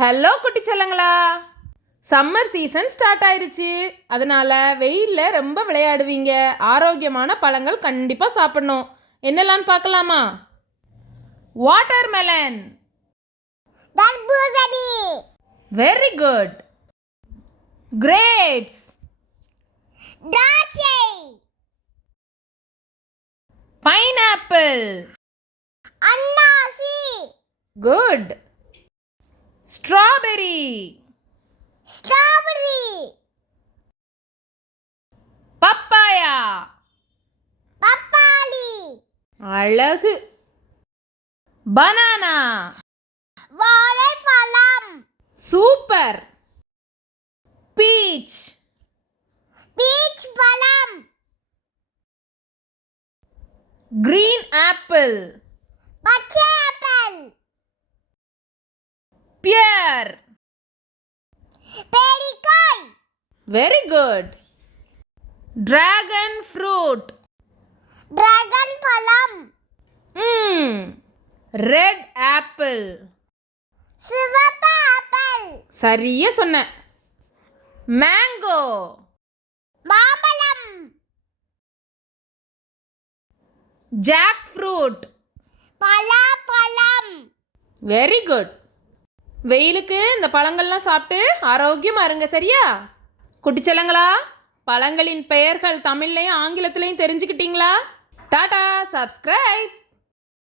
Hello குட்டி செல்லங்களா, summer season start ஆயிடுச்சு. அதனால வெயிலில் ரொம்ப விளையாடுவீங்க. ஆரோக்கியமான பழங்கள் கண்டிப்பாக சாப்பிடணும். என்னெல்லாம் பார்க்கலாமா? வாட்டர்மெலன், தர்பூசணி, வெரி குட். கிரேப்ஸ், திராட்சை, பைனாப்பிள், அன்னாசி, குட். ஸ்ட்ராபெரி, ஸ்ட்ராபெரி, பப்பாயா, பப்பாளி, அழகு. பனானா, வாழைப்பழம், சூப்பர். பீச், பீச் பழம், கிரீன் ஆப்பிள், பச்சை ஆப்பிள், பியர், பேரிக்காய், very good. Dragon fruit, dragon பழம், ரெட் ஆப்பிள், சிவப்பு ஆப்பிள், சரியா சொன்ன. மேங்கோ, மாம்பழம், ஜாக் ஃப்ரூட், பலாப்பழம். Very good. வெயிலுக்கு இந்த பழங்கள்லாம் சாப்பிட்டு ஆரோக்கியமாக இருங்க, சரியா? குட்டிச்செல்லங்களா, பழங்களின் பெயர்கள் தமிழ்லையும் ஆங்கிலத்திலையும் தெரிஞ்சுக்கிட்டீங்களா? டாடா, சப்ஸ்கிரைப்.